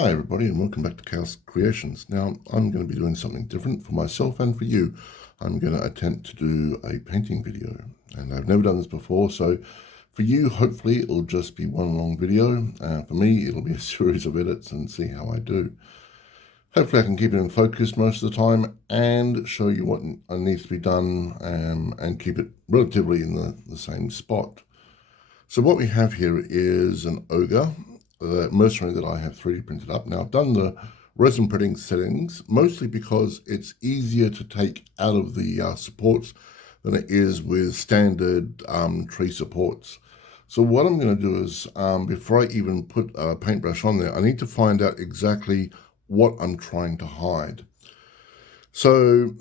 Hi everybody and welcome back to Chaos Creations. Now I'm going to be doing something different for myself and for you. I'm going to attempt to do a painting video and I've never done this before, so for you hopefully it'll just be one long video. For me it'll be a series of edits and see how I do. Hopefully I can keep it in focus most of the time and show you what needs to be done and keep it relatively in the same spot. So what we have here is an ogre, the mercenary that I have 3D printed up. Now I've done the resin printing settings mostly because it's easier to take out of the supports than it is with standard tree supports. So what I'm going to do is, before I even put a paintbrush on there, I need to find out exactly what I'm trying to hide. So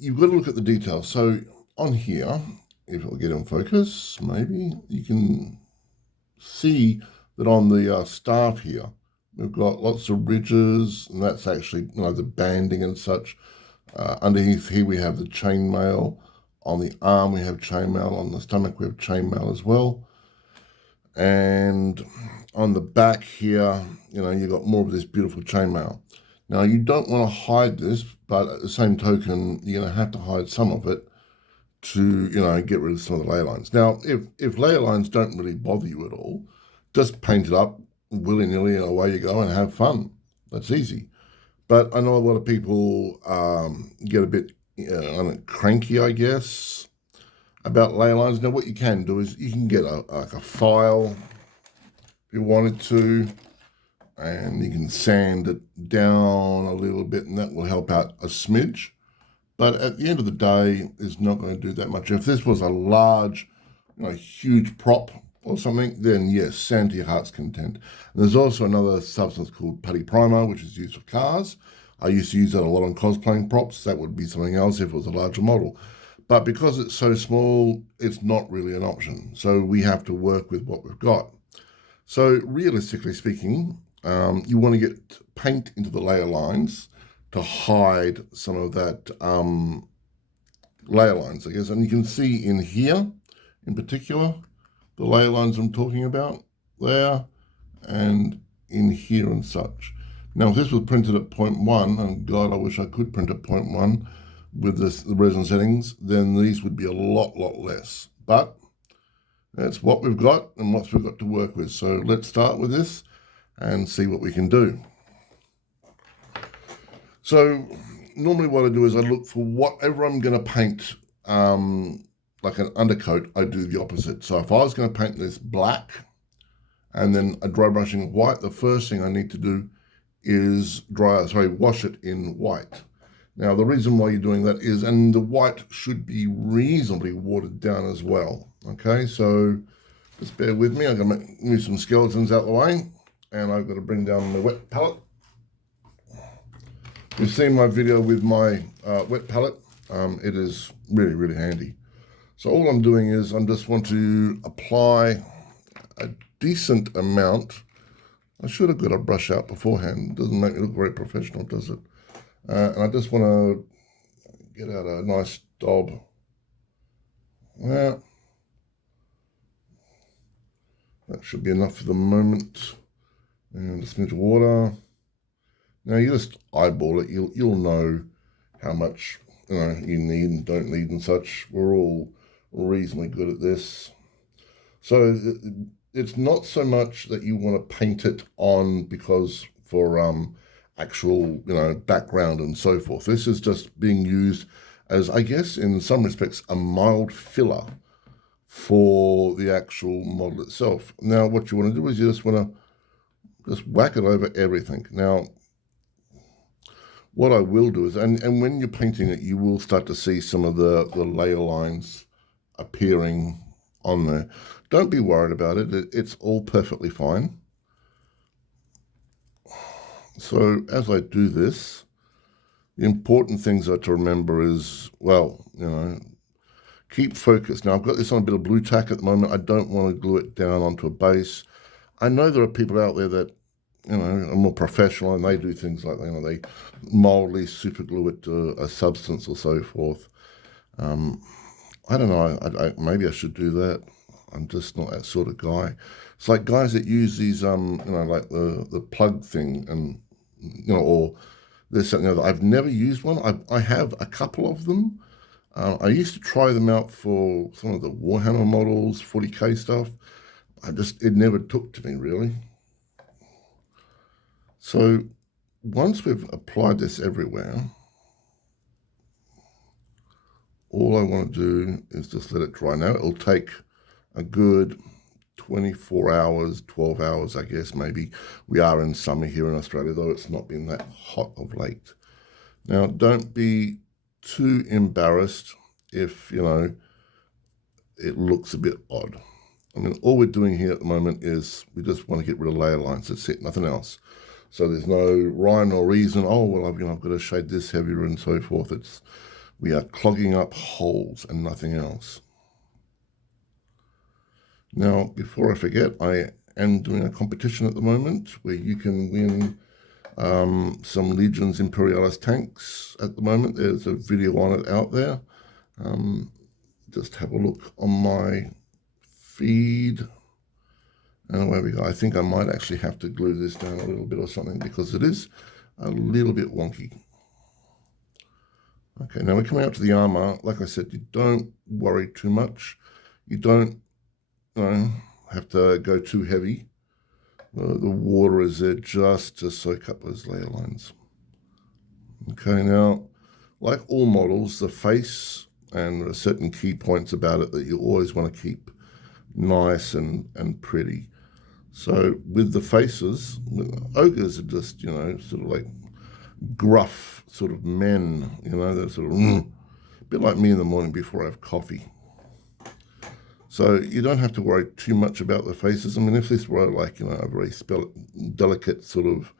you've got to look at the details. So on here, if it'll get in focus, maybe you can see that on the staff here, we've got lots of ridges, and that's actually, the banding and such. Underneath here, we have the chainmail. On the arm, we have chainmail. On the stomach, we have chainmail as well. And on the back here, you've got more of this beautiful chainmail. Now, you don't want to hide this, but at the same token, you're going to have to hide some of it to, get rid of some of the layer lines. Now, if layer lines don't really bother you at all, just paint it up willy-nilly and away you go and have fun. That's easy. But I know a lot of people get a bit cranky, I guess, about layer lines. Now, what you can do is you can get like a file if you wanted to, and you can sand it down a little bit, and that will help out a smidge. But at the end of the day, it's not going to do that much. If this was a large, huge prop or something, then yes, sand to your heart's content. And there's also another substance called putty primer, which is used for cars. I used to use that a lot on cosplaying props. That would be something else if it was a larger model. But because it's so small, it's not really an option. So we have to work with what we've got. So realistically speaking, you want to get paint into the layer lines to hide some of that layer lines, I guess. And you can see in here, in particular, the layer lines I'm talking about there and in here and such. Now, if this was printed at 0.1, and God, I wish I could print at 0.1 with the resin settings, then these would be a lot less. But that's what we've got and what we've got to work with. So let's start with this and see what we can do. So normally what I do is I look for whatever I'm going to paint, like an undercoat, I do the opposite. So if I was going to paint this black and then a dry brushing white, the first thing I need to do is wash it in white. Now the reason why you're doing that is, and the white should be reasonably watered down as well. Okay, so just bear with me. I'm going to move some skeletons out the way, and I've got to bring down the wet palette. You've seen my video with my wet palette. It is really handy. So all I'm doing is I just want to apply a decent amount. I should have got a brush out beforehand. It doesn't make me look very professional, does it? And I just want to get out a nice daub. Yeah. That should be enough for the moment. And a smidge of water. Now you just eyeball it. You'll know how much you need and don't need and such. We're all reasonably good at this. So it's not so much that you want to paint it on because for actual background and so forth. This is just being used as, I guess, in some respects, a mild filler for the actual model itself. Now what you want to do is you just want to just whack it over everything. Now what I will do is, and when you're painting it, you will start to see some of the layer lines appearing on there. Don't be worried about it. It's all perfectly fine. So as I do this, the important things are to remember is, keep focused. Now I've got this on a bit of blue tack at the moment. I don't want to glue it down onto a base. I know there are people out there that are more professional and they do things like they mildly super glue it to a substance or so forth. I don't know. Maybe I should do that. I'm just not that sort of guy. It's like guys that use these, like the plug thing, and or there's something that I've never used one. I have a couple of them. I used to try them out for some of the Warhammer models, 40K stuff. It never took to me really. So once we've applied this everywhere, all I want to do is just let it dry. Now it'll take a good 24 hours, 12 hours, I guess, maybe. We are in summer here in Australia, though it's not been that hot of late. Now, don't be too embarrassed if, it looks a bit odd. I mean, all we're doing here at the moment is we just want to get rid of layer lines. That's it, nothing else. So there's no rhyme or reason, oh, well, I've got to shade this heavier and so forth. We are clogging up holes and nothing else. Now, before I forget, I am doing a competition at the moment where you can win some Legions Imperialis tanks at the moment. There's a video on it out there. Just have a look on my feed. And away we go. I think I might actually have to glue this down a little bit or something because it is a little bit wonky. Okay, now we're coming out to the armor. Like I said, you don't worry too much. You don't have to go too heavy. The water is there just to soak up those layer lines. Okay, now, like all models, the face, and there are certain key points about it that you always want to keep nice and pretty. So with the faces, ogres are just, sort of like gruff sort of men, they're sort of a bit like me in the morning before I have coffee. So you don't have to worry too much about the faces. I mean, if this were like, a very delicate sort of,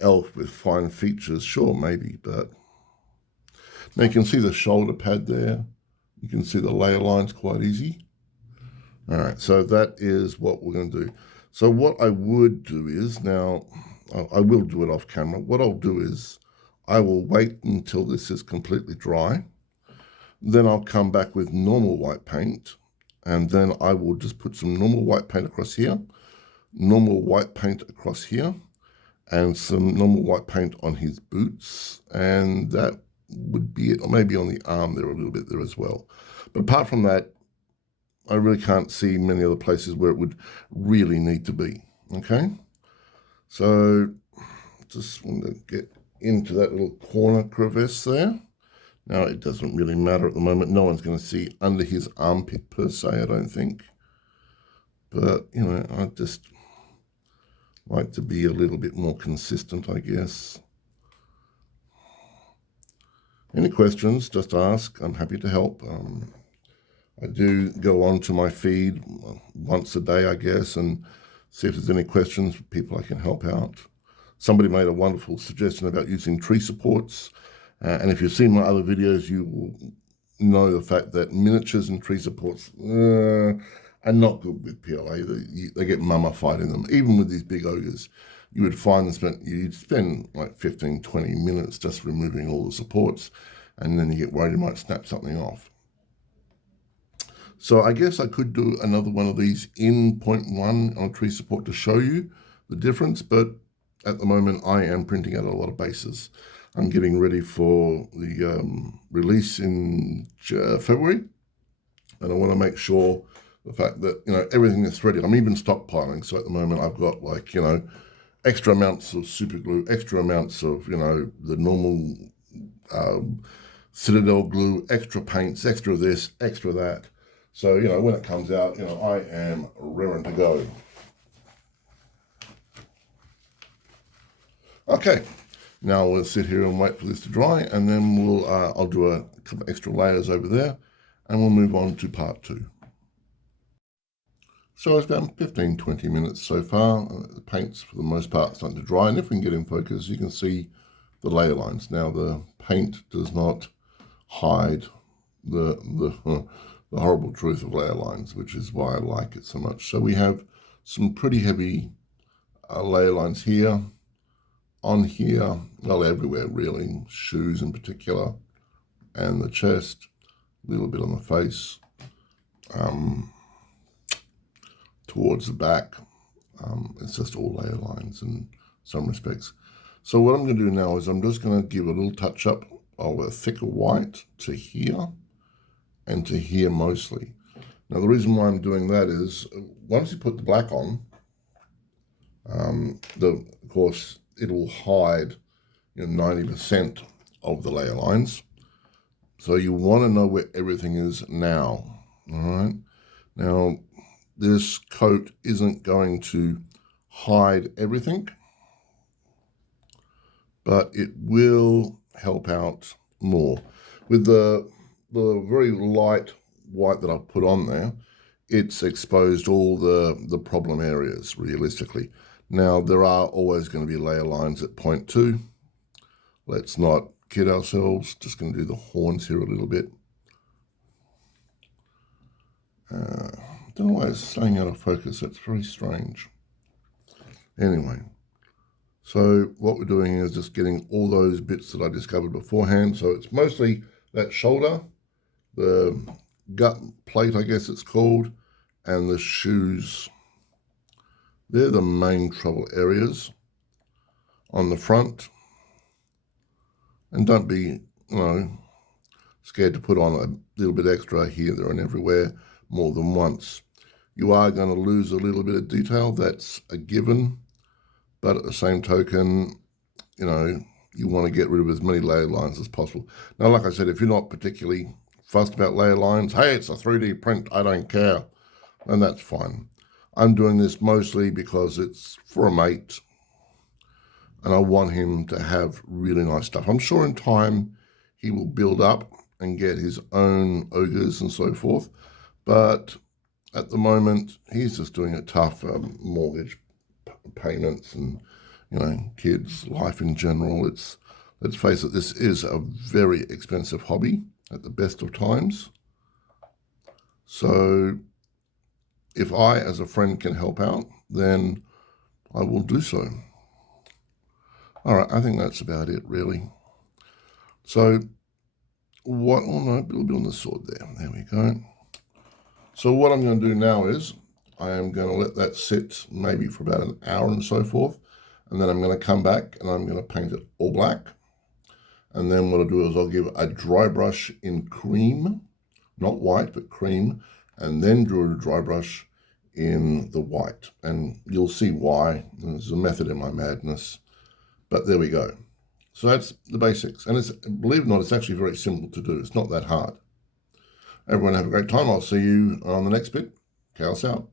elf with fine features, sure, maybe. But now you can see the shoulder pad there. You can see the layer lines quite easy. All right, so that is what we're going to do. So what I would do is, now, I will do it off camera. What I'll do is I will wait until this is completely dry. Then I'll come back with normal white paint, and then I will just put some normal white paint across here, normal white paint across here, and some normal white paint on his boots, and that would be it, or maybe on the arm there a little bit there as well. But apart from that, I really can't see many other places where it would really need to be, okay? So just want to get into that little corner crevice there. Now, it doesn't really matter at the moment. No one's going to see under his armpit per se, I don't think. But, I just like to be a little bit more consistent, I guess. Any questions, just ask. I'm happy to help. I do go on to my feed once a day, I guess, and see if there's any questions, people I can help out. Somebody made a wonderful suggestion about using tree supports. And if you've seen my other videos, you will know the fact that miniatures and tree supports are not good with PLA. They get mummified in them. Even with these big ogres, you would find you'd spend like 15, 20 minutes just removing all the supports, and then you get worried you might snap something off. So I guess I could do another one of these in 0.1 on a tree support to show you the difference, but at the moment I am printing out a lot of bases. I'm getting ready for the release in February, and I want to make sure the fact that, everything is ready. I'm even stockpiling, so at the moment I've got like, extra amounts of super glue, extra amounts of, the normal Citadel glue, extra paints, extra this, extra that. So, when it comes out, I am raring to go. Okay, now we'll sit here and wait for this to dry, and then I'll do a couple extra layers over there, and we'll move on to part 2. So it's about 15, 20 minutes so far. The paint's, for the most part, starting to dry, and if we can get in focus, you can see the layer lines. Now, the paint does not hide the horrible truth of layer lines, which is why I like it so much. So we have some pretty heavy layer lines here, on here, well, everywhere really, shoes in particular, and the chest, a little bit on the face. towards the back, it's just all layer lines in some respects. So what I'm going to do now is I'm just going to give a little touch up of a thicker white to here and to here mostly. Now the reason why I'm doing that is once you put the black on, of course it'll hide 90% of the layer lines. So you want to know where everything is now. All right. Now this coat isn't going to hide everything, but it will help out more. With the very light white that I've put on there, it's exposed all the problem areas realistically. Now there are always going to be layer lines at 0.2. Let's not kid ourselves. Just going to do the horns here a little bit. I don't know why it's staying out of focus. That's very strange. Anyway, so what we're doing is just getting all those bits that I discovered beforehand. So it's mostly that shoulder, the gut plate, I guess it's called, and the shoes. They're the main trouble areas on the front. And don't be, scared to put on a little bit extra here, there, and everywhere more than once. You are going to lose a little bit of detail. That's a given. But at the same token, you want to get rid of as many layer lines as possible. Now, like I said, if you're not particularly fussed about layer lines, hey, it's a 3D print, I don't care, and that's fine. I'm doing this mostly because it's for a mate, and I want him to have really nice stuff. I'm sure in time he will build up and get his own ogres and so forth, but at the moment he's just doing it tough. Mortgage payments and kids, life in general. Let's face it, this is a very expensive hobby at the best of times. So if I as a friend can help out, then I will do so. All right, I think that's about it really. So a little bit on the sword there we go. So what I'm going to do now is I am going to let that sit maybe for about an hour and so forth, and then I'm going to come back and I'm going to paint it all black. And then what I'll do is I'll give a dry brush in cream, not white, but cream, and then do a dry brush in the white. And you'll see why. There's a method in my madness, but there we go. So that's the basics. And believe it or not, it's actually very simple to do. It's not that hard. Everyone have a great time. I'll see you on the next bit. Chaos out.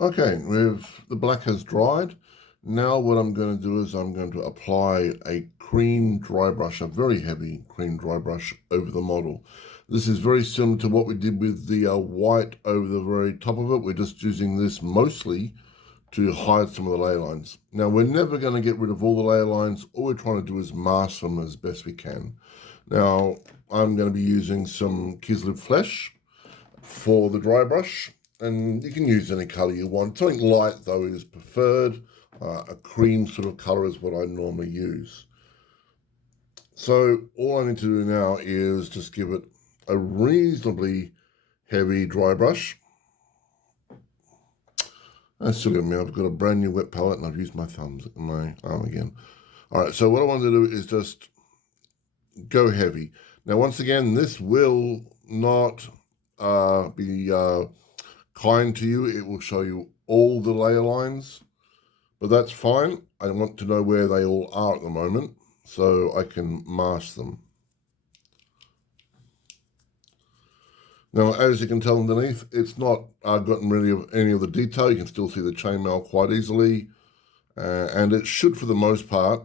Okay, the black has dried. Now what I'm going to do is I'm going to apply a cream dry brush, a very heavy cream dry brush over the model. This is very similar to what we did with the white over the very top of it. We're just using this mostly to hide some of the layer lines. Now we're never going to get rid of all the layer lines. All we're trying to do is mask them as best we can. Now I'm going to be using some Kislev flesh for the dry brush, and you can use any color you want. Something light though is preferred. A cream sort of color is what I normally use. So all I need to do now is just give it a reasonably heavy dry brush. That's silly of me. I've got a brand new wet palette and I've used my thumbs and my arm again. All right, so what I want to do is just go heavy. Now, once again, this will not be kind to you. It will show you all the layer lines, but that's fine. I want to know where they all are at the moment so I can mask them. Now, as you can tell underneath, it's not gotten rid of any of the detail. You can still see the chainmail quite easily, and it should, for the most part,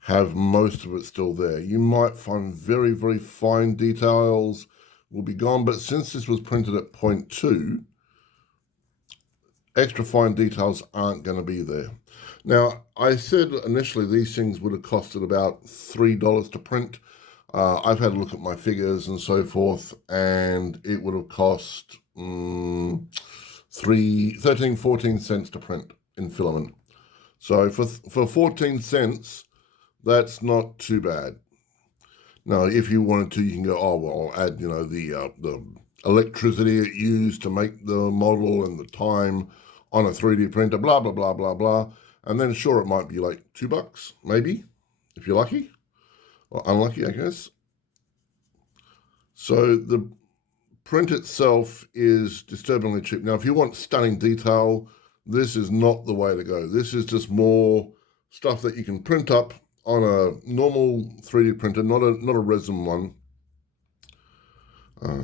have most of it still there. You might find very, very fine details will be gone, but since this was printed at 0.2, extra fine details aren't going to be there. Now, I said initially these things would have costed about $3 to print. I've had a look at my figures and so forth, and it would have cost 13, 14 cents to print in filament. So for 14 cents, that's not too bad. Now, if you wanted to, you can go, oh, well, I'll add, the electricity it used to make the model and the time on a 3D printer, blah, blah, blah, blah, blah. And then sure, it might be like $2, maybe, if you're lucky, or unlucky, I guess. So the print itself is disturbingly cheap. Now, if you want stunning detail, this is not the way to go. This is just more stuff that you can print up on a normal 3D printer, not a resin one.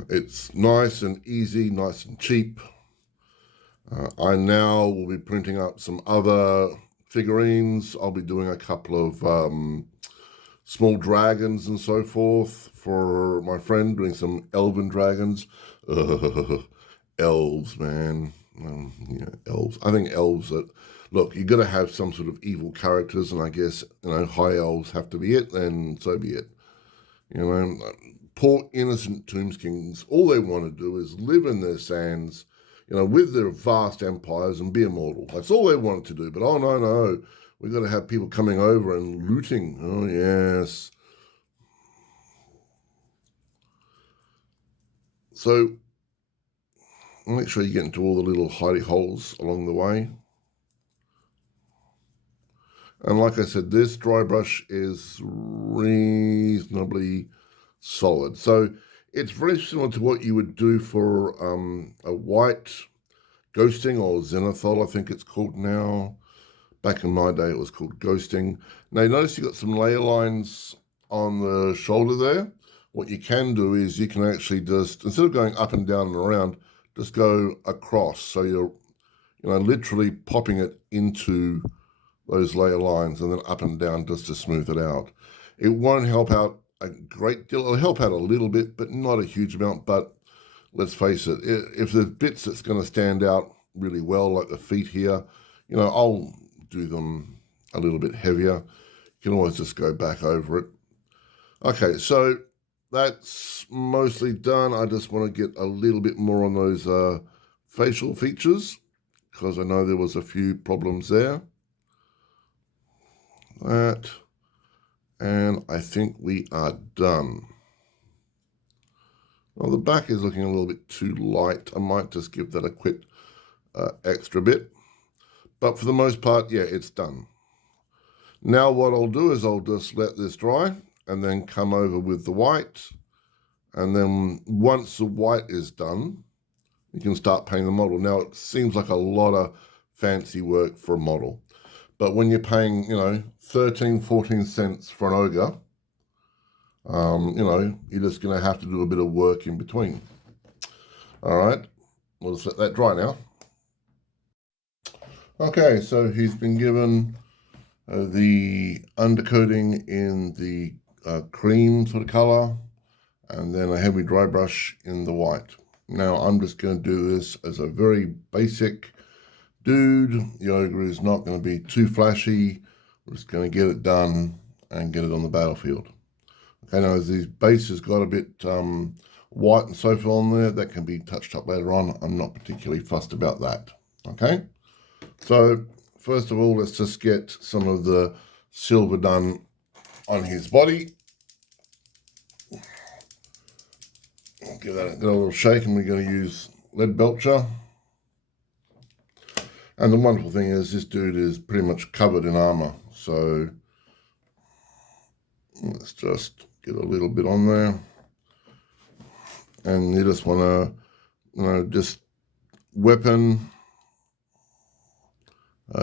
It's nice and easy, nice and cheap. I now will be printing up some other figurines. I'll be doing a couple of small dragons and so forth for my friend, doing some elven dragons. Elves, man. Yeah, elves. I think elves that, look, you got to have some sort of evil characters, and I guess, high elves have to be it, then so be it. Poor innocent Tombskins, all they want to do is live in their sands, with their vast empires and be immortal. That's all they want to do. But oh no, we've got to have people coming over and looting. Oh yes. So make sure you get into all the little hidey holes along the way. And like I said, this dry brush is reasonably solid. So it's very similar to what you would do for a white ghosting, or zenithal, I think it's called now. Back in my day, it was called ghosting. Now, you notice you've got some layer lines on the shoulder there. What you can do is you can actually just, instead of going up and down and around, just go across. So you're, literally popping it into those layer lines and then up and down just to smooth it out. It won't help out a great deal. It'll help out a little bit, but not a huge amount. But let's face it, if there's bits that's going to stand out really well, like the feet here, I'll do them a little bit heavier. You can always just go back over it. Okay, so that's mostly done. I just want to get a little bit more on those facial features, because I know there was a few problems there. That, and I think we are done. Well, the back is looking a little bit too light. I might just give that a quick extra bit. But for the most part, yeah, it's done. Now what I'll do is I'll just let this dry and then come over with the white. And then once the white is done, you can start painting the model. Now, it seems like a lot of fancy work for a model. But when you're paying, 13, 14 cents for an ogre, you're just going to have to do a bit of work in between. All right, we'll just let that dry now. Okay, so he's been given the undercoating in the cream sort of color, and then a heavy dry brush in the white. Now I'm just going to do this as a very basic dude. The ogre is not going to be too flashy. We're just going to get it done and get it on the battlefield. Okay, now as these bases got a bit white and so forth on there, that can be touched up later on. I'm not particularly fussed about that. Okay, so first of all, let's just get some of the silver done on his body. Give that a little shake, and we're going to use lead belcher. And the wonderful thing is, this dude is pretty much covered in armor. So let's just get a little bit on there. And you just want to, just weapon,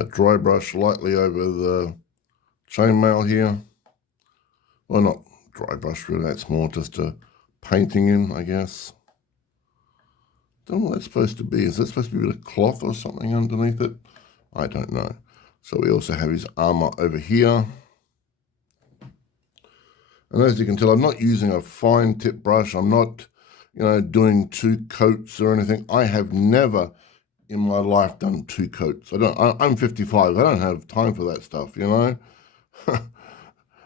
dry brush lightly over the chainmail here. Well, not dry brush really, that's more just a painting in, I guess. Don't know what that's supposed to be. Is that supposed to be a bit of cloth or something underneath it? I don't know. So we also have his armor over here. And as you can tell, I'm not using a fine tip brush. I'm not, doing 2 coats or anything. I have never in my life done 2 coats. I'm 55. I don't have time for that stuff,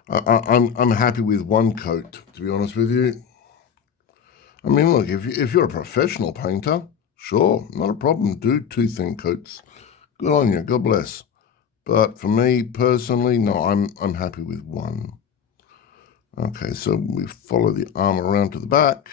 I'm happy with 1 coat, to be honest with you. I mean, look, if you're a professional painter, sure, not a problem. Do 2 thin coats. Good on you. God bless. But for me personally, no, I'm happy with 1. Okay, so we follow the arm around to the back.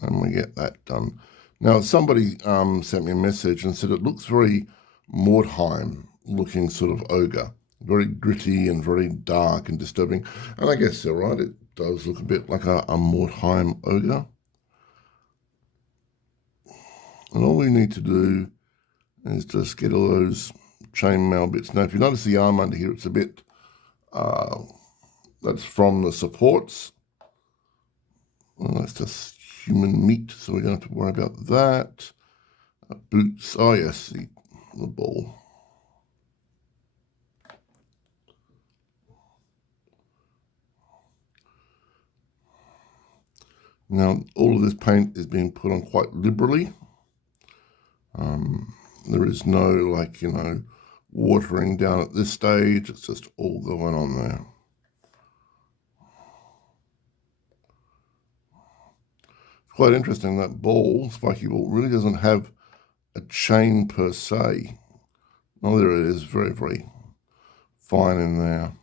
and we get that done. Now, somebody sent me a message and said it looks very Mordheim looking sort of ogre, very gritty and very dark and disturbing. And I guess they're right, it does look a bit like a Mordheim ogre. And all we need to do is just get all those chainmail bits. Now, if you notice the arm under here, it's a bit, that's from the supports. Well, that's just human meat, so we don't have to worry about that. Boots, oh yes, the ball. Now, all of this paint is being put on quite liberally. There is no, like, watering down at this stage. It's just all going on there. It's quite interesting, that ball, spiky ball, really doesn't have a chain per se. Oh, there it is, very, very fine in there.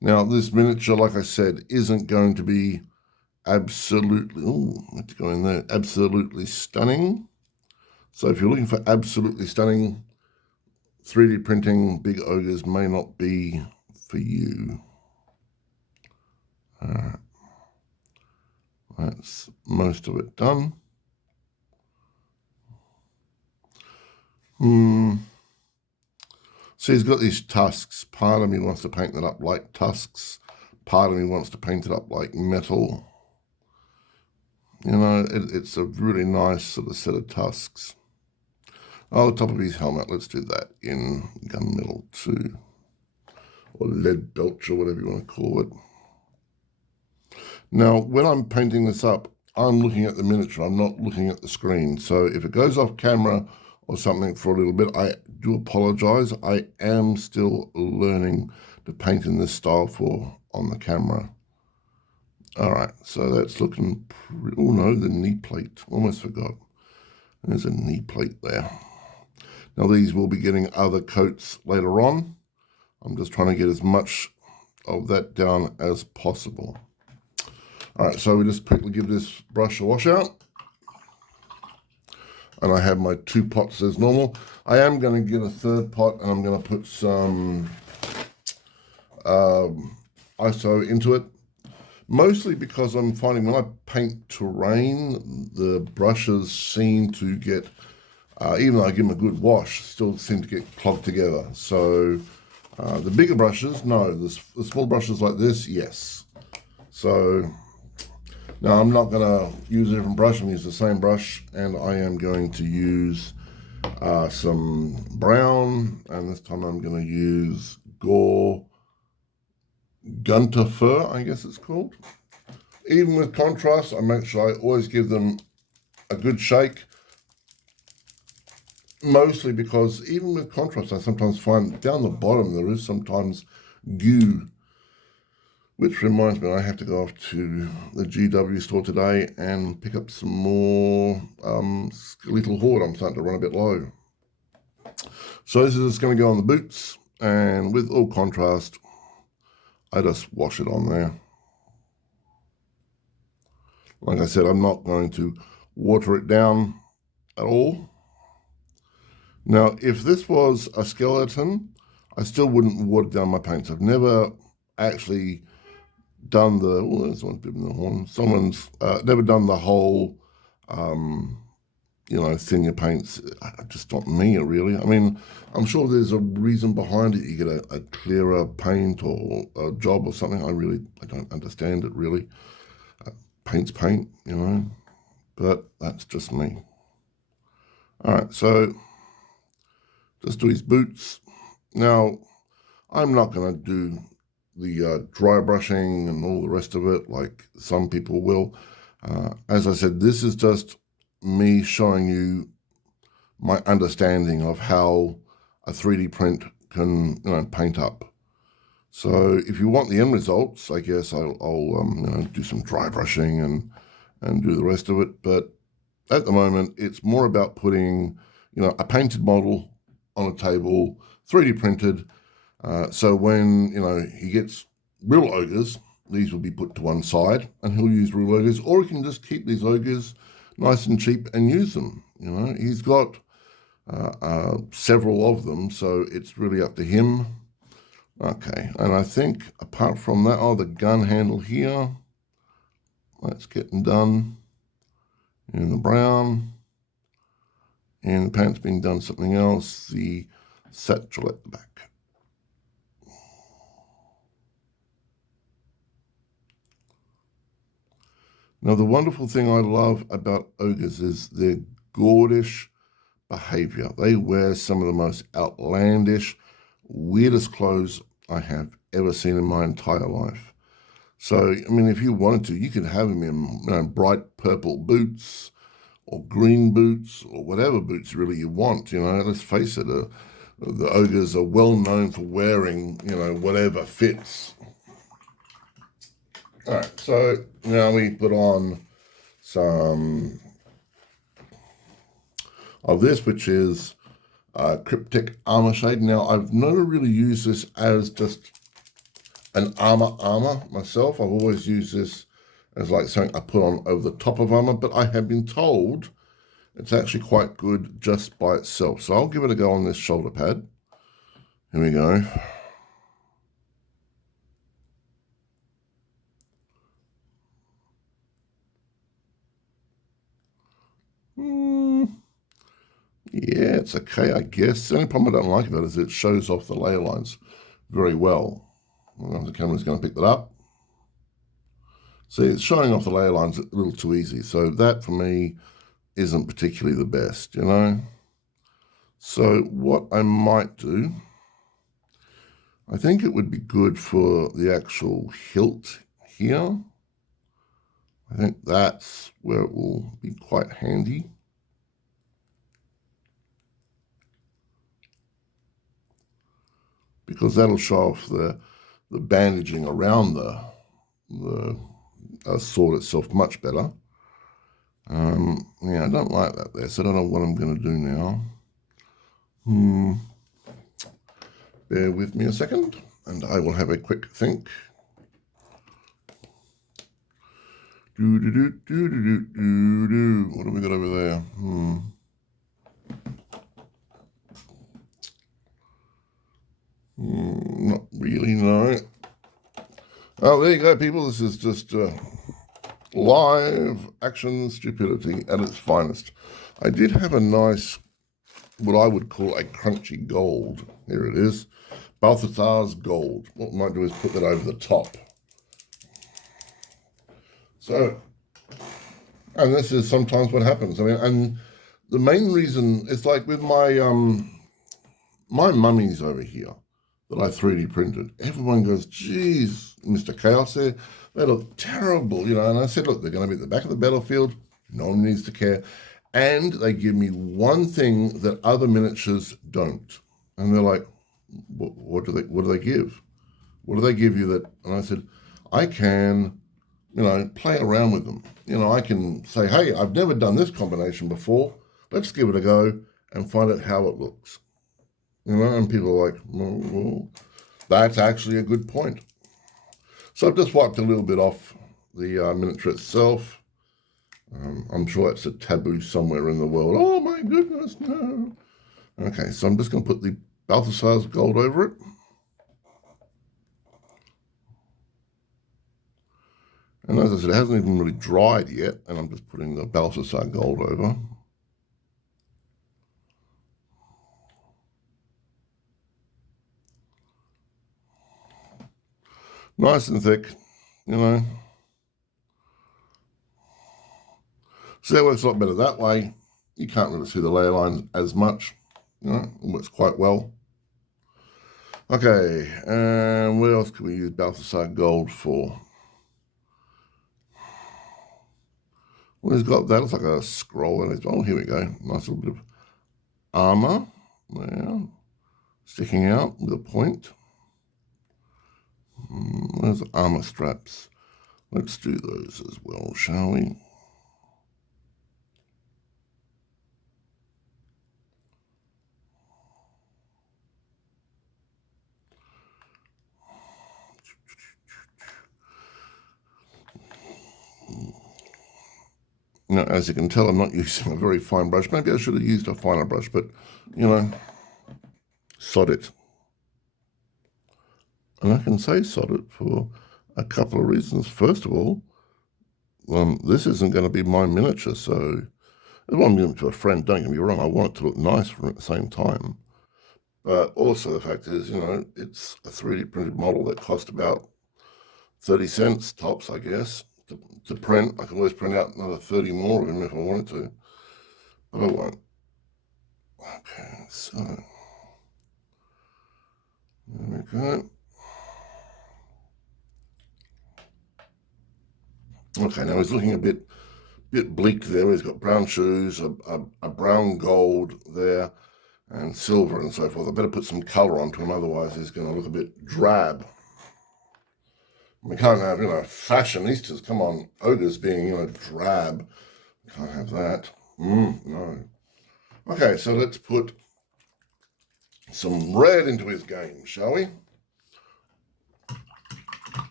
Now, this miniature, like I said, isn't going to be absolutely, let's go in there, absolutely stunning. So if you're looking for absolutely stunning, 3D printing big ogres may not be for you. All right. That's most of it done. So he's got these tusks. Part of me wants to paint that up like tusks. Part of me wants to paint it up like metal. It's a really nice sort of set of tusks. Oh, the top of his helmet, let's do that in gunmetal too. Or lead belch or whatever you want to call it. Now, when I'm painting this up, I'm looking at the miniature, I'm not looking at the screen. So if it goes off camera or something for a little bit, I do apologize. I am still learning to paint in this style on the camera. All right, so that's looking oh no, the knee plate, almost forgot. There's a knee plate there. Now these will be getting other coats later on. I'm just trying to get as much of that down as possible. All right, so we just quickly give this brush a wash out. And I have my 2 pots as normal. I am going to get a 3rd pot and I'm going to put some ISO into it. Mostly because I'm finding when I paint terrain, the brushes seem to get, even though I give them a good wash, still seem to get clogged together. So the bigger brushes, no. The small brushes like this, yes. So now I'm not going to use a different brush. I'm going to use the same brush, and I am going to use some brown, and this time I'm going to use Gunter Fur, I guess it's called. Even with contrast, I make sure I always give them a good shake. Mostly because even with contrast, I sometimes find down the bottom there is sometimes goo. Which reminds me, I have to go off to the GW store today and pick up some more skeletal horde. I'm starting to run a bit low. So this is going to go on the boots, and with all contrast, I just wash it on there. Like I said, I'm not going to water it down at all. Now, if this was a skeleton, I still wouldn't water down my paints. I've never actually done the, oh, there's one bit in the horn. Someone's never done the whole, thin your paints. Just not me, really. I mean, I'm sure there's a reason behind it. You get a clearer paint or a job or something. I don't understand it, really. Paint's paint, but that's just me. All right, so just do his boots. Now, I'm not going to do the dry brushing and all the rest of it like some people will. As I said, this is just me showing you my understanding of how a 3D print can paint up. So if you want the end results, I guess I'll do some dry brushing and do the rest of it. But at the moment, it's more about putting a painted model on a table, 3D printed. So when he gets real ogres, these will be put to one side and he'll use real ogres, or he can just keep these ogres nice and cheap and use them. You know, he's got several of them, so it's really up to him. Okay, and I think apart from that, the gun handle here, that's getting done in the brown, and the pants being done something else, the satchel at the back. Now, the wonderful thing I love about ogres is their gaudish behavior. They wear some of the most outlandish, weirdest clothes I have ever seen in my entire life. So, I mean, if you wanted to, you could have him in bright purple boots or green boots or whatever boots really you want. You know, let's face it, the ogres are well known for wearing, you know, whatever fits. All right, so now we put on some of this, which is Cryptic Armor Shade. Now, I've never really used this as just an armor myself. I've always used this as like something I put on over the top of armor, but I have been told it's actually quite good just by itself. So I'll give it a go on this shoulder pad. Here we go. Yeah, it's okay, I guess. The only problem I don't like about it is it shows off the layer lines very well. The camera's going to pick that up. See, it's showing off the layer lines a little too easy. So that, for me, isn't particularly the best, you know? So what I might do, I think it would be good for the actual hilt here. I think that's where it will be quite handy. Because that'll show off the bandaging around the sword itself much better. Yeah, I don't like that there, so I don't know what I'm going to do now. Bear with me a second, and I will have a quick think. What have we got over there? Not really, no. Oh, there you go, people. This is just live action stupidity at its finest. I did have a nice, what I would call a crunchy gold. Here it is. Balthasar's gold. What we might do is put that over the top. So, and this is sometimes what happens. I mean, and the main reason, it's like with my mummies over here that I 3D printed, everyone goes, geez, Mr. Chaos, they look terrible, you know. And I said, look, they're going to be at the back of the battlefield. No one needs to care. And they give me one thing that other miniatures don't. And they're like, what do they give? What do they give you that? And I said, I can, you know, play around with them. You know, I can say, hey, I've never done this combination before. Let's give it a go and find out how it looks. You know, and people are like, well, that's actually a good point. So I've just wiped a little bit off the miniature itself. I'm sure it's a taboo somewhere in the world. Oh my goodness, no. Okay, so I'm just going to put the Balthasar's gold over it. And as I said, it hasn't even really dried yet, and I'm just putting the Balthasar gold over. Nice and thick, you know. So that works a lot better that way. You can't really see the layer lines as much, you know, it works quite well. Okay, and what else can we use Balthasar gold for? Well, he's got that. It's like a scroll in it. Oh, here we go. Nice little bit of armor there, sticking out with a point. Those armor straps. Let's do those as well, shall we? As you can tell, I'm not using a very fine brush. Maybe I should have used a finer brush, but, sod it. And I can say sod it for a couple of reasons. First of all, this isn't going to be my miniature, so well, I'm giving it to a friend, don't get me wrong, I want it to look nice for him at the same time. But also the fact is, it's a 3D printed model that cost about 30 cents tops, I guess, to print. I could always print out another 30 more of them if I wanted to, but I won't. Okay, so there we go. Okay, now he's looking a bit bleak there. He's got brown shoes, a brown gold there, and silver and so forth. I better put some colour onto him, otherwise he's going to look a bit drab. We can't have, fashionistas, come on, ogres being, drab. Can't have that. No. Okay, so let's put some red into his game, shall we?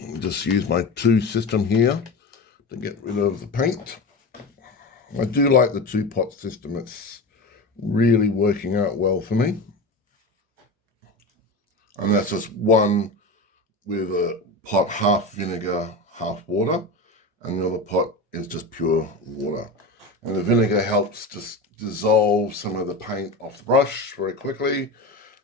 And just use my 2 system here to get rid of the paint. I do like the 2-pot system. It's really working out well for me. And that's just one with a pot half vinegar, half water, and the other pot is just pure water. And the vinegar helps just dissolve some of the paint off the brush very quickly.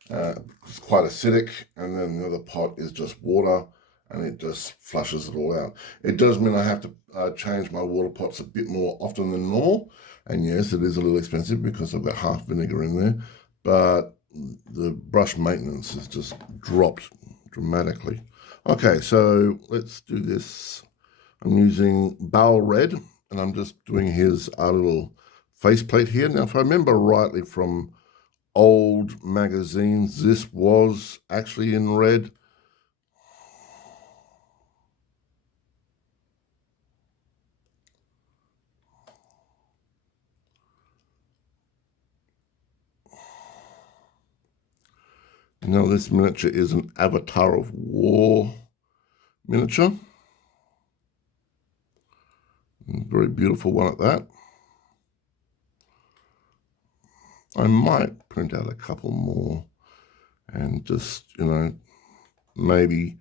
It's quite acidic, and then the other pot is just water, and it just flushes it all out. It does mean I have to change my water pots a bit more often than normal, and yes, it is a little expensive because I've got half vinegar in there, but the brush maintenance has just dropped dramatically. Okay, so let's do this. I'm using Bowel Red, and I'm just doing his little faceplate here. Now, if I remember rightly from old magazines, this was actually in red. Now, this miniature is an Avatar of War miniature. Very beautiful one at that. I might print out a couple more and just, maybe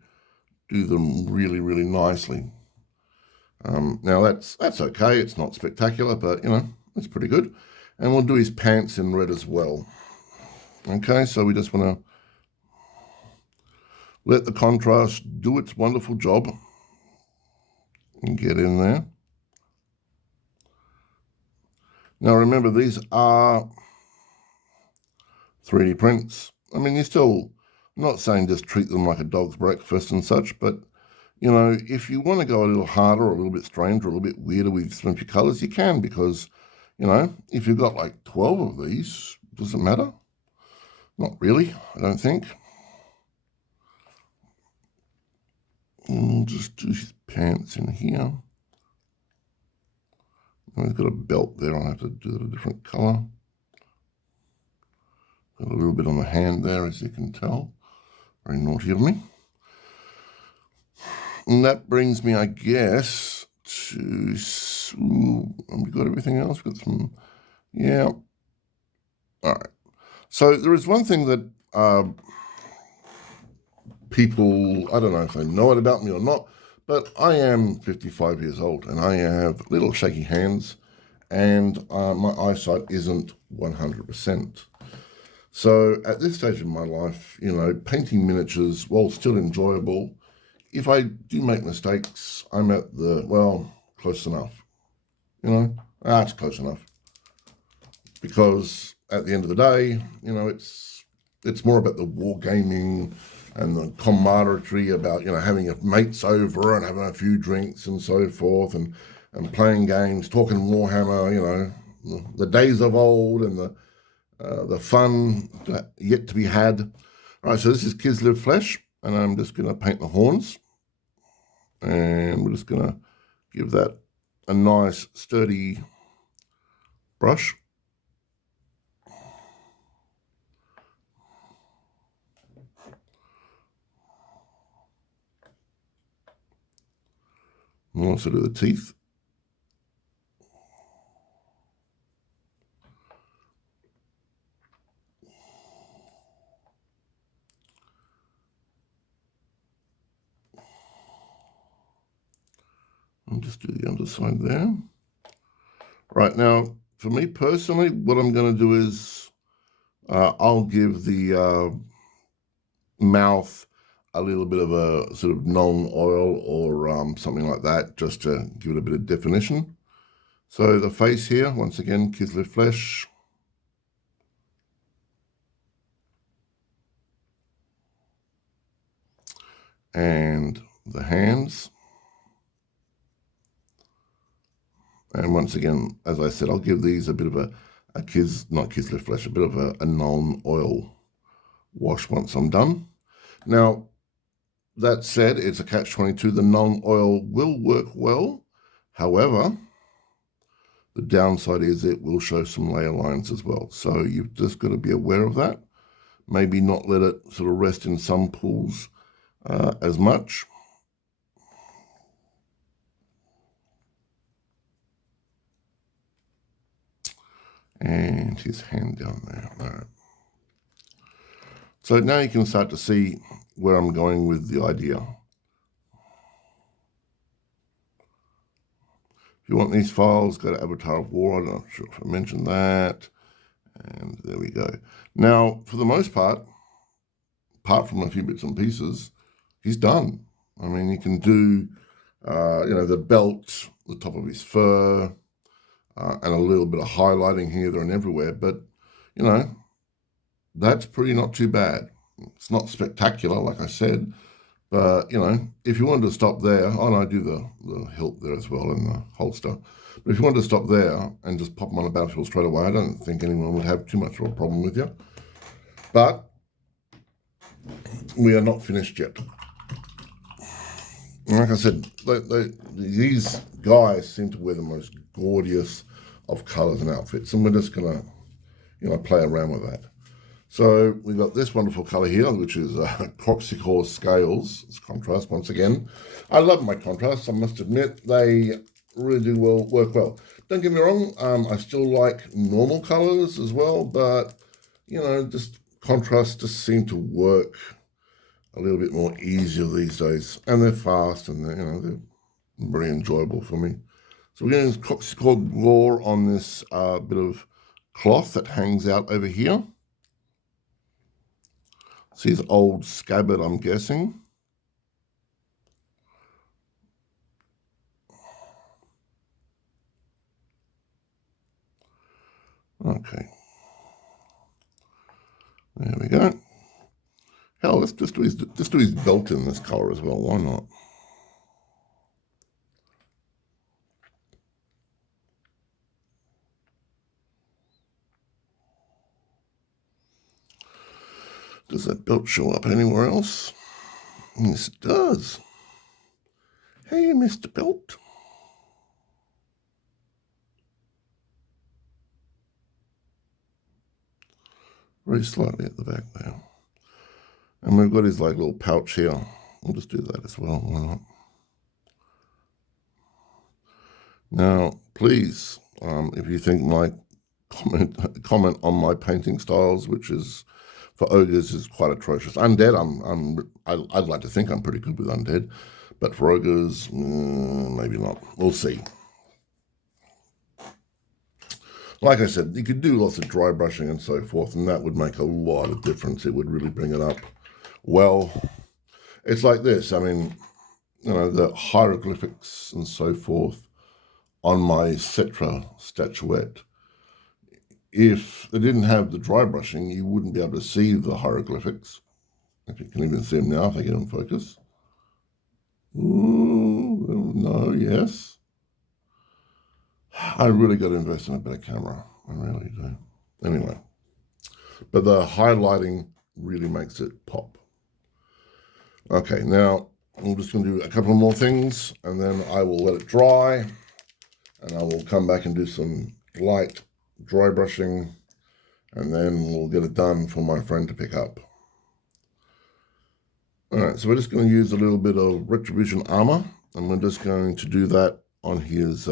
do them really, really nicely. Now that's okay. It's not spectacular, but it's pretty good. And we'll do his pants in red as well. Okay, so we just want to let the contrast do its wonderful job and get in there. Now remember, these are 3D prints. I mean, I'm not saying just treat them like a dog's breakfast and such, but if you want to go a little harder or a little bit stranger or a little bit weirder with some of your colors, you can, because, if you've got like 12 of these, does it matter? Not really, I don't think. And we'll just do his pants in here. And he's got a belt there. I'll have to do it a different color. Got a little bit on the hand there, as you can tell. Very naughty of me. And that brings me, I guess, to... we've got everything else. We've got some... Yeah. All right. So there is one thing that people, I don't know if they know it about me or not, but I am 55 years old and I have little shaky hands, and my eyesight isn't 100%. So at this stage in my life, painting miniatures, while still enjoyable, if I do make mistakes, I'm at close enough. It's close enough. Because at the end of the day, it's more about the wargaming and the camaraderie, about, having your mates over and having a few drinks and so forth, and playing games, talking Warhammer, the days of old, and the fun yet to be had. All right, so this is Kislev Flesh, and I'm just going to paint the horns. And we're just going to give that a nice, sturdy brush. We'll also do the teeth. And just do the underside there. Right, now, for me personally, what I'm going to do is I'll give the mouth a little bit of a sort of non-oil or something like that, just to give it a bit of definition. So the face here, once again, Kislev flesh. And the hands. And once again, as I said, I'll give these a bit of not Kislev flesh, a bit of a non-oil wash once I'm done. Now, that said, it's a catch-22. The non-oil will work well. However, the downside is it will show some layer lines as well. So you've just got to be aware of that. Maybe not let it sort of rest in some pools as much. And his hand down there. All right. So now you can start to see where I'm going with the idea. If you want these files, go to Avatar of War. I'm not sure if I mentioned that. And there we go. Now, for the most part, apart from a few bits and pieces, he's done. I mean, he can do, the belt, the top of his fur, and a little bit of highlighting here, there, and everywhere. But, that's pretty not too bad. It's not spectacular, like I said. But, if you wanted to stop there, and I do the hilt there as well in the holster. But if you wanted to stop there and just pop them on a battlefield straight away, I don't think anyone would have too much of a problem with you. But we are not finished yet. Like I said, these guys seem to wear the most gorgeous of colors and outfits, and we're just going to, play around with that. So we've got this wonderful color here, which is Coxicor Scales. It's contrast once again. I love my contrasts, I must admit. They really do work well. Don't get me wrong, I still like normal colors as well, but, just contrasts just seem to work a little bit more easier these days. And they're fast and they're very enjoyable for me. So we're going to use Coxicor Gore on this bit of cloth that hangs out over here. It's his old scabbard, I'm guessing. Okay. There we go. Hell, let's just do his belt in this color as well. Why not? Does that belt show up anywhere else? Yes, it does. Hey, Mr. Belt. Very slightly at the back there. And we've got his little pouch here. We'll just do that as well. Why not? Now, please, if you think my comment on my painting styles, which is for ogres, is quite atrocious. Undead, I'd like to think I'm pretty good with undead, but for ogres, maybe not. We'll see. Like I said, you could do lots of dry brushing and so forth, and that would make a lot of difference. It would really bring it up. Well, it's like this. I mean, the hieroglyphics and so forth on my Cetra statuette. If they didn't have the dry brushing, you wouldn't be able to see the hieroglyphics. If you can even see them now, if I get in focus. Ooh, no, yes. I really got to invest in a better camera. I really do. Anyway, but the highlighting really makes it pop. Okay, now I'm just going to do a couple more things, and then I will let it dry, and I will come back and do some light dry brushing, and then we'll get it done for my friend to pick up. All right, so we're just going to use a little bit of Retribution Armor, and we're just going to do that on his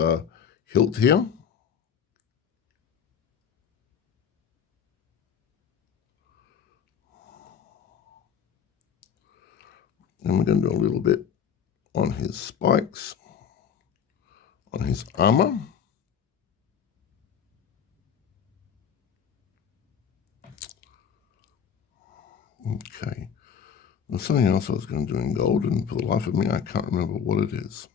hilt here. And we're going to do a little bit on his spikes. on his armor. Okay. There's something else I was going to do in gold, and for the life of me, I can't remember what it is.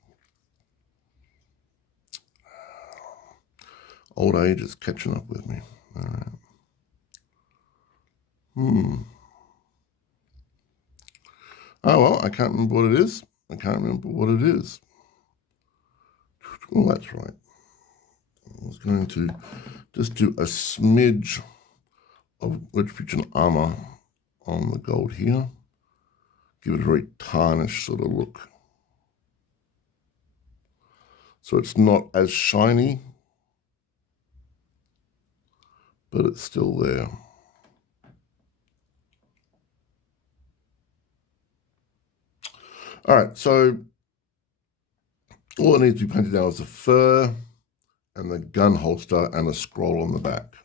Old age is catching up with me. All right. Oh, well, I can't remember what it is. I can't remember what it is. Well, that's right. I was going to just do a smidge of Retribution armor on the gold here. Give it a very tarnished sort of look. So it's not as shiny, but it's still there. All right, so all that needs to be painted now is the fur and the gun holster and a scroll on the back,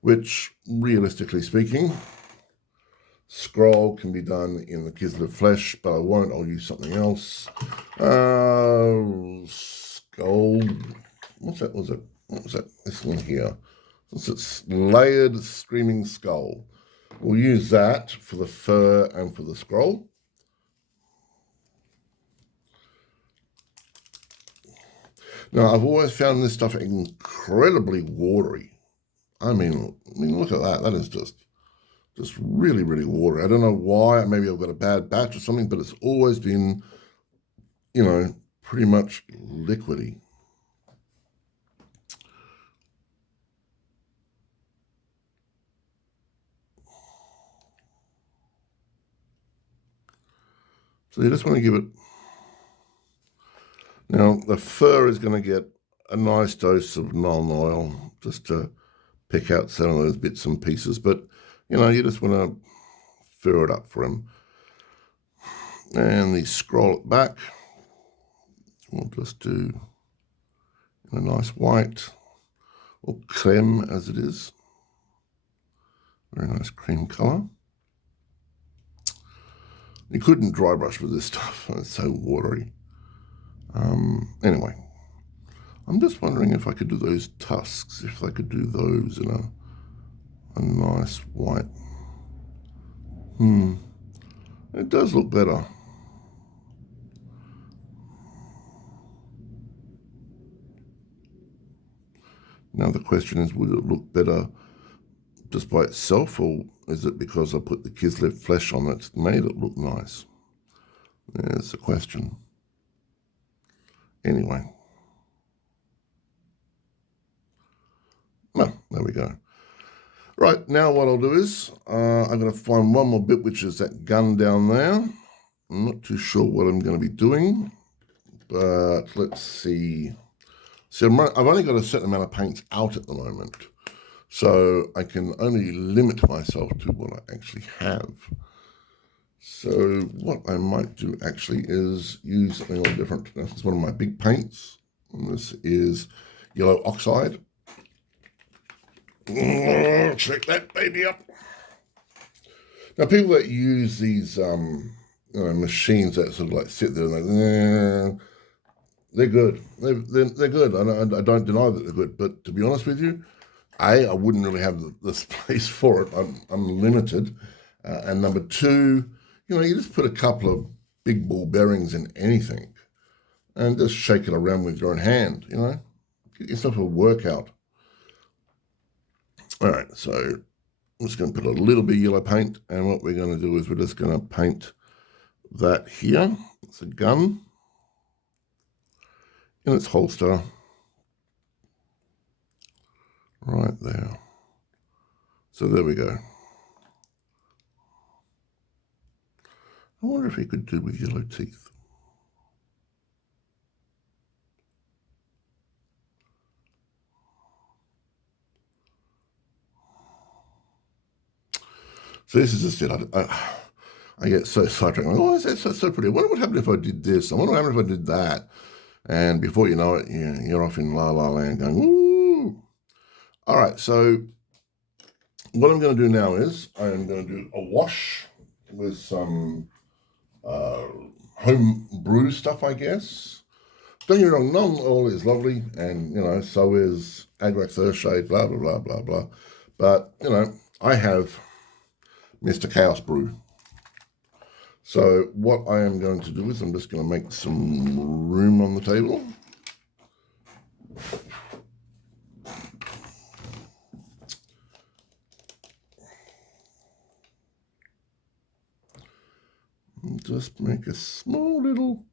which, realistically speaking, scroll can be done in the Kislev flesh, but I won't. I'll use something else. Skull. What's that? What was that? This one here. It's layered screaming skull. We'll use that for the fur and for the scroll. Now, I've always found this stuff incredibly watery. I mean, look at that. That is just really, really watery. I don't know why. Maybe I've got a bad batch or something, but it's always been, pretty much liquidy. So you just want to give it. Now, the fur is going to get a nice dose of Nuln Oil just to pick out some of those bits and pieces. But, you just want to fur it up for him. And the scroll it back. We'll just do a nice white, or creme as it is. Very nice cream colour. You couldn't dry brush with this stuff. It's so watery. Anyway, I'm just wondering if I could do those tusks, if I could do those in a nice white. It does look better. Now the question is, would it look better just by itself, or is it because I put the Kislev flesh on it made it look nice? There's the question. Anyway. Well, there we go. Right, now what I'll do is, I'm going to find one more bit, which is that gun down there. I'm not too sure what I'm going to be doing, but let's see. See, I've only got a certain amount of paints out at the moment, so I can only limit myself to what I actually have. So what I might do actually is use something a little different. This is one of my big paints, and this is yellow oxide. Check that baby up. Now, people that use these machines that sort of like sit there and they're good. They're good. I don't deny that they're good. But to be honest with you, I wouldn't really have the space for it. I'm limited. And number two, you just put a couple of big ball bearings in anything and just shake it around with your own hand, Get yourself a workout. All right, so I'm just going to put a little bit of yellow paint, and what we're going to do is we're just going to paint that here. It's a gun in its holster right there. So there we go. I wonder if he could do with yellow teeth. So this is just it. I get so sidetracked. Oh, that's so pretty. I wonder what happened if I did this. I wonder what happened if I did that. And before you know it, you're off in la la land going, ooh. All right, so what I'm going to do now is I'm going to do a wash with some home brew stuff, I guess. don't get me wrong, non-oil is lovely, and, you know, so is Agrax Earthshade, blah, blah, blah, blah, blah. But, you know, I have Mr. Chaos Brew. So what I am going to do is I'm just going to make some room on the table. And just make a small little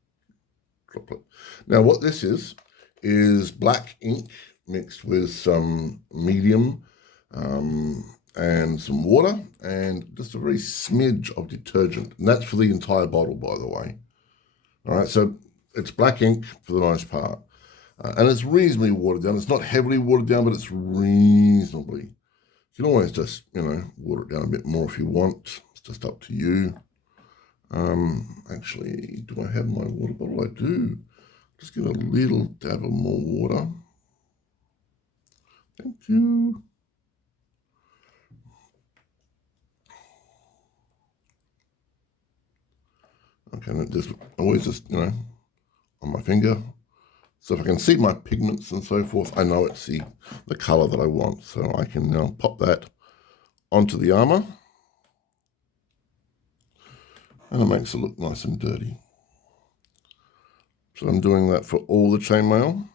droplet. Now what this is black ink mixed with some medium and some water and just a very smidge of detergent. And that's for the entire bottle, by the way. All right, so it's black ink for the most part. And it's reasonably watered down. It's not heavily watered down, but it's reasonably. You can always just, you know, water it down a bit more if you want. It's just up to you. Actually, do I have my water bottle? I do. Just give a little dab of more water. Thank you. Okay, and just always just, you know, on my finger. So if I can see my pigments and so forth, I know it's the color that I want. So I can now pop that onto the armor. And it makes it look nice and dirty. So I'm doing that for all the chainmail.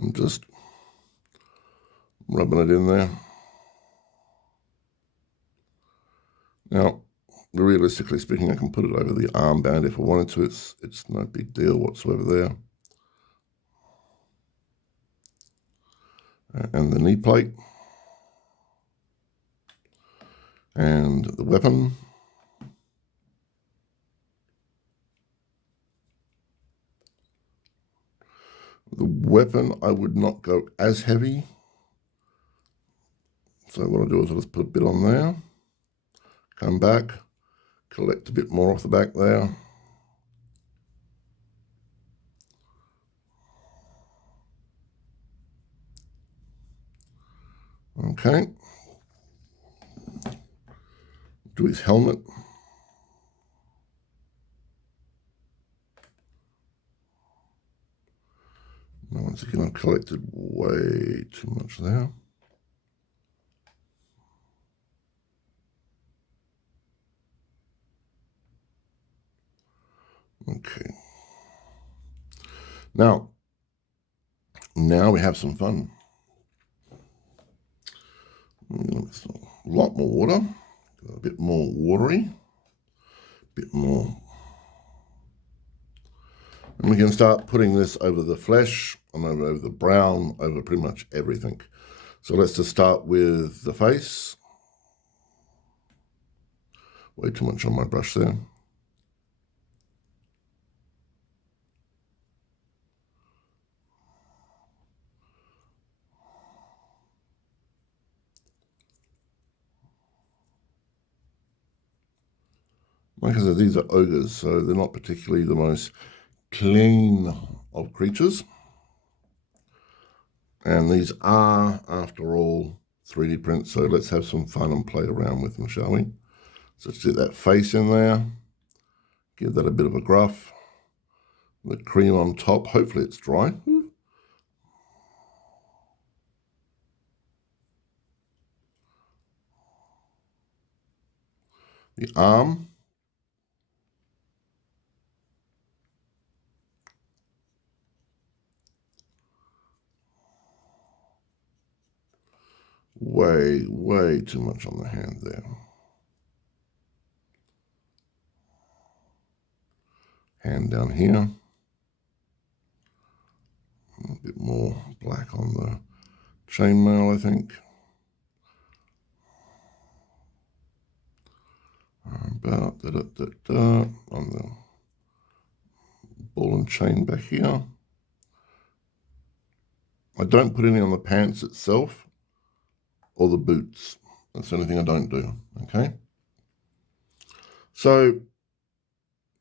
I'm just rubbing it in there. Now, realistically speaking, I can put it over the armband if I wanted to. It's no big deal whatsoever there. And the knee plate. And the weapon. The weapon, I would not go as heavy. So what I'll do is I'll just put a bit on there. Come back. Collect a bit more off the back there. Okay. Do his helmet. Now, once again, I've collected way too much there. Okay. Now we have some fun. A lot more water, a bit more watery, a bit more. And we can start putting this over the flesh and over the brown, over pretty much everything. So let's just start with the face. Way too much on my brush there. Like I said, these are ogres, so they're not particularly the most clean of creatures. And these are, after all, 3D prints, so let's have some fun and play around with them, shall we? So let's get that face in there. Give that a bit of a gruff. The cream on top, hopefully it's dry. The arm. Way too much on the hand there. Hand down here. A bit more black on the chainmail, I think. About on the ball and chain back here. I don't put any on the pants itself or the boots. That's the only thing I don't do, okay? So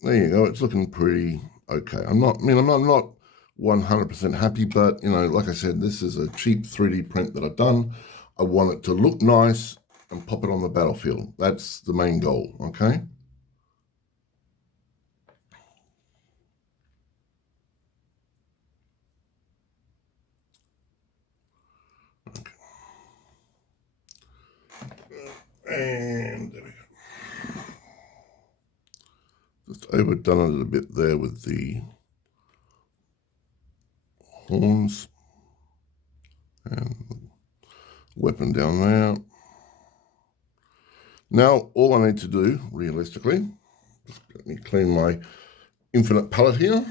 there you go. It's looking pretty okay. I'm not 100% happy, but, you know, like I said, this is a cheap 3D print that I've done. I want it to look nice and pop it on the battlefield. That's the main goal, okay? And there we go. Just overdone it a bit there with the horns. And weapon down there. Now, all I need to do, realistically, just let me clean my infinite palette here.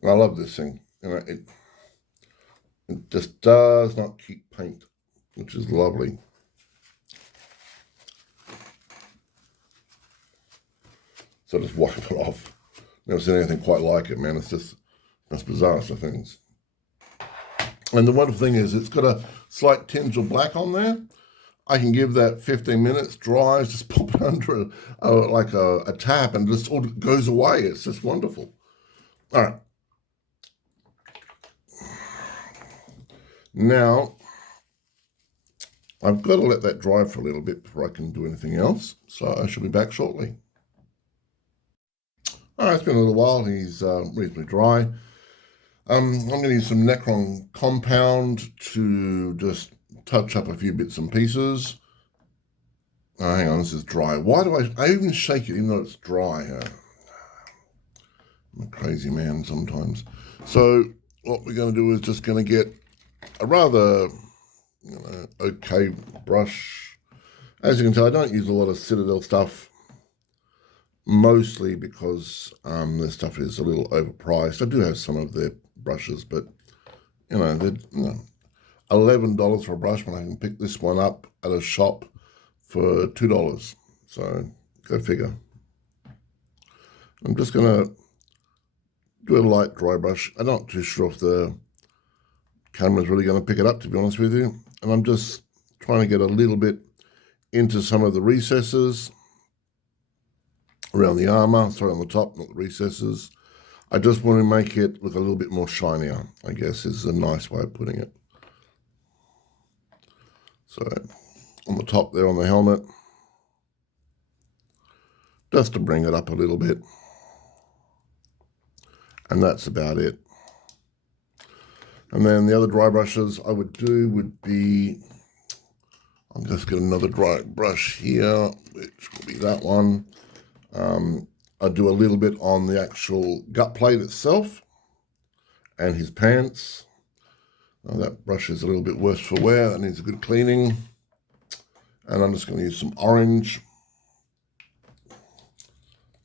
And I love this thing. You know, it just does not keep paint, which is lovely. So just wipe it off. Never seen anything quite like it, man. It's just, that's bizarre stuff things. And the wonderful thing is it's got a slight tinge of black on there. I can give that 15 minutes, dries, just pop it under like a tap and just all goes away. It's just wonderful. All right. Now, I've got to let that dry for a little bit before I can do anything else. So I shall be back shortly. All right, it's been a little while. He's reasonably dry. I'm going to use some Necron compound to just touch up a few bits and pieces. Oh, hang on, this is dry. Why do I even shake it even though it's dry? I'm a crazy man sometimes. So what we're going to do is just going to get a rather okay brush. As you can tell, I don't use a lot of Citadel stuff, mostly because their stuff is a little overpriced. I do have some of their brushes, but they're $11 for a brush when I can pick this one up at a shop for $2. So go figure. I'm just gonna do a light dry brush. I'm not too sure if the camera's really going to pick it up, to be honest with you. And I'm just trying to get a little bit into some of the recesses around the armor, sorry, on the top, not the recesses. I just want to make it look a little bit more shinier, I guess is a nice way of putting it. So on the top there on the helmet, just to bring it up a little bit. And that's about it. And then the other dry brushes I would do would be, I'll just get another dry brush here, which will be that one. I'll do a little bit on the actual gut plate itself and his pants. Now that brush is a little bit worse for wear. That needs a good cleaning. And I'm just going to use some orange.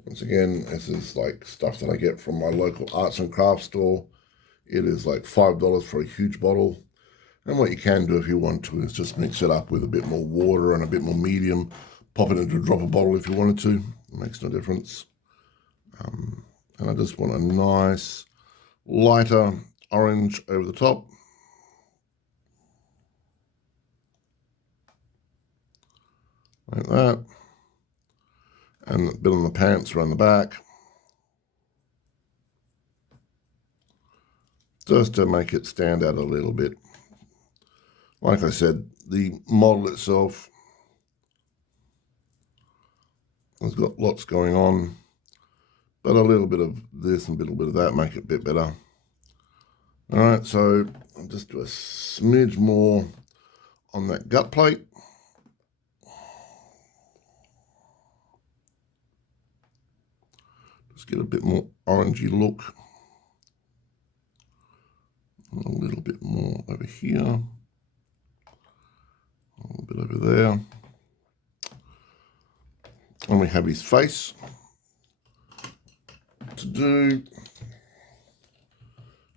Once again, this is like stuff that I get from my local arts and crafts store. It is like $5 for a huge bottle. And what you can do if you want to is just mix it up with a bit more water and a bit more medium. Pop it into a dropper bottle if you wanted to. It makes no difference. And I just want a nice, lighter orange over the top. Like that. And a bit on the pants around the back. Just to make it stand out a little bit. Like I said, the model itself has got lots going on, but a little bit of this and a little bit of that make it a bit better. All right, so I'll just do a smidge more on that gut plate. Just get a bit more orangey look. A little bit more over here. A little bit over there. And we have his face to do.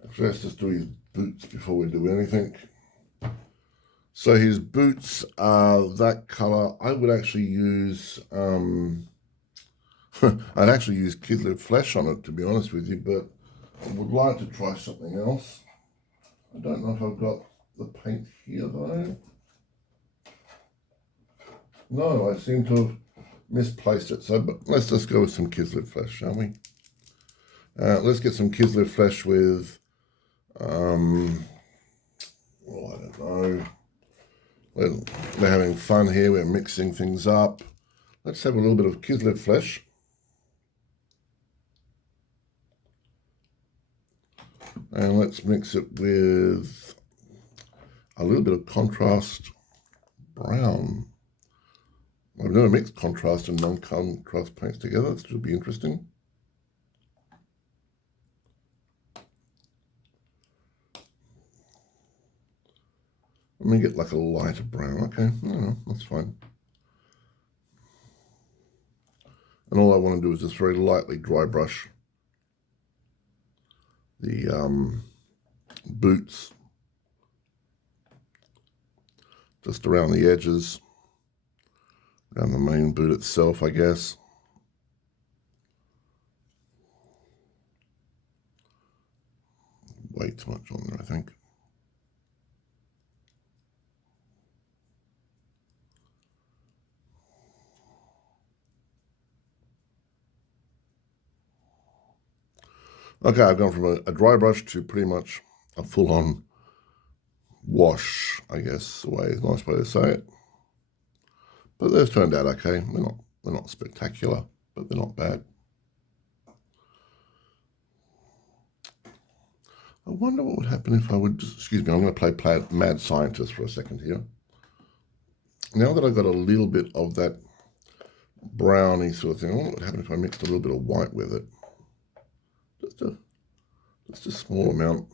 Actually, let's just do his boots before we do anything. So his boots are that color. I would actually use, I'd actually use Kislev Flesh on it, to be honest with you, but I would like to try something else. I don't know if I've got the paint here though. No, I seem to have misplaced it. So, but let's just go with some Kislev Flesh, shall we? Let's get some Kislev Flesh with, well, I don't know. We're having fun here. We're mixing things up. Let's have a little bit of Kislev Flesh. And let's mix it with a little bit of contrast brown. I've never mixed contrast and non-contrast paints together. This should be interesting. I'm going to get like a lighter brown. Okay, no, that's fine. And all I want to do is just very lightly dry brush the boots just around the edges, around the main boot itself, I guess. Way too much on there, I think. Okay, I've gone from a dry brush to pretty much a full-on wash, I guess, the way is a nice way to say it. But they've turned out okay. They're not spectacular, but they're not bad. I wonder what would happen if I would, excuse me, I'm going to play Mad Scientist for a second here. Now that I've got a little bit of that browny sort of thing, I wonder what would happen if I mixed a little bit of white with it. Just a small amount.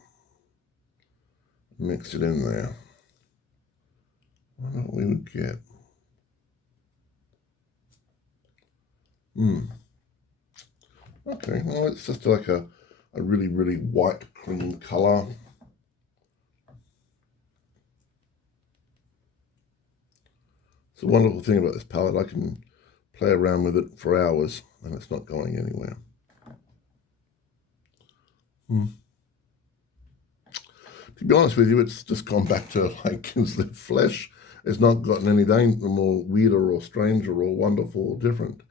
Mix it in there. I wonder what we would get. Okay, well, it's just like a really, really white cream color. It's a wonderful thing about this palette. I can play around with it for hours and it's not going anywhere. To be honest with you, it's just gone back to like Kinsley Flesh. It's not gotten anything more weirder or stranger or wonderful or different.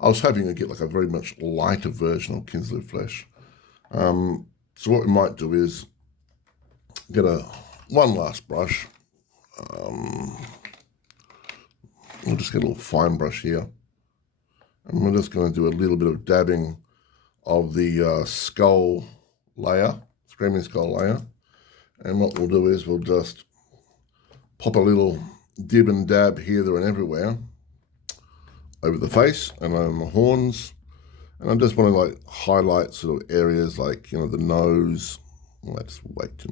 I was hoping to get like a very much lighter version of Kinsley Flesh. So what we might do is get one last brush. We'll just get a little fine brush here. And we're just going to do a little bit of dabbing of the skull layer, Screaming Skull layer. And what we'll do is we'll just pop a little dib and dab here, there, and everywhere over the face and on the horns. And I just want to like highlight sort of areas like, you know, the nose. Well, that's way too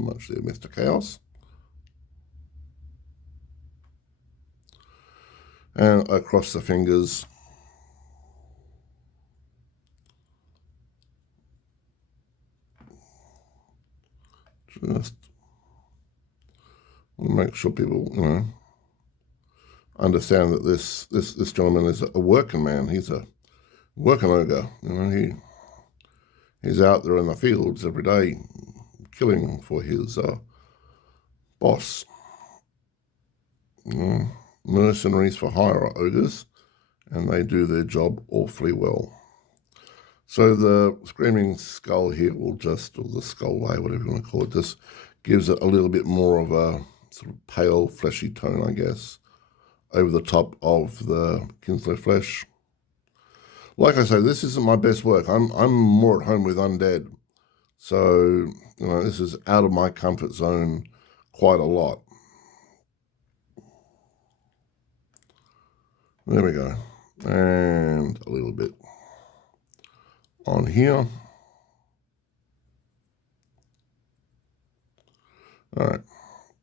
much there, Mr. Chaos. And across the fingers. Just want to make sure people, you know, understand that this gentleman is a working man. He's a working ogre. You know, he's out there in the fields every day, killing for his boss. You know, mercenaries for hire are ogres, and they do their job awfully well. So the Screaming Skull here will just, or the skull layer, whatever you want to call it, just gives it a little bit more of a sort of pale, fleshy tone, I guess, over the top of the Kinsley Flesh. Like I say, this isn't my best work. I'm more at home with undead. So, you know, this is out of my comfort zone quite a lot. There we go. And a little bit on here. All right.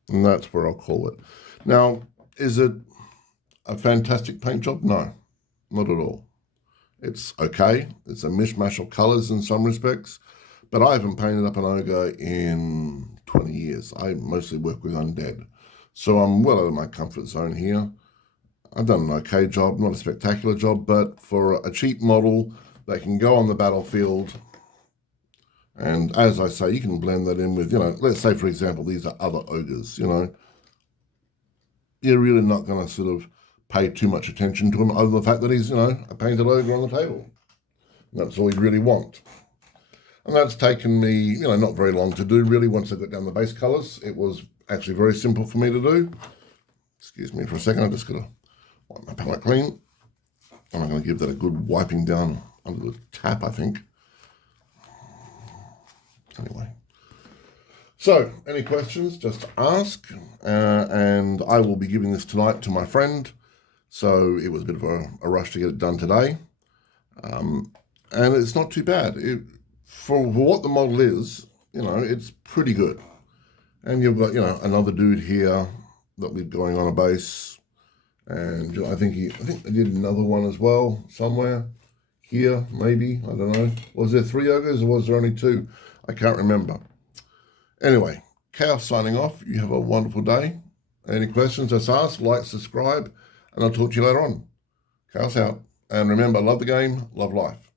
And that's where I'll call it. Now, is it a fantastic paint job? No, not at all. It's okay. It's a mishmash of colors in some respects, but I haven't painted up an ogre in 20 years. I mostly work with undead. So I'm well out of my comfort zone here. I've done an okay job, not a spectacular job, but for a cheap model that can go on the battlefield, and as I say, you can blend that in with, you know, let's say, for example, these are other ogres, you know. You're really not going to sort of pay too much attention to him other than the fact that he's, you know, a painted ogre on the table. And that's all you really want. And that's taken me, you know, not very long to do, really, once I got down the base colours. It was actually very simple for me to do. Excuse me for a second, I'm just going to wipe my palette clean. And I'm going to give that a good wiping down under the tap, I think. Anyway. So, any questions, just ask, and I will be giving this tonight to my friend, so it was a bit of a rush to get it done today. And it's not too bad. For what the model is, it's pretty good. And you've got, another dude here that we've going on a base, and I think they did another one as well somewhere here, maybe, I don't know. Was there 3 ogres or was there only 2? I can't remember. Anyway, Chaos signing off. You have a wonderful day. Any questions, just ask, like, subscribe, and I'll talk to you later on. Chaos out. And remember, love the game, love life.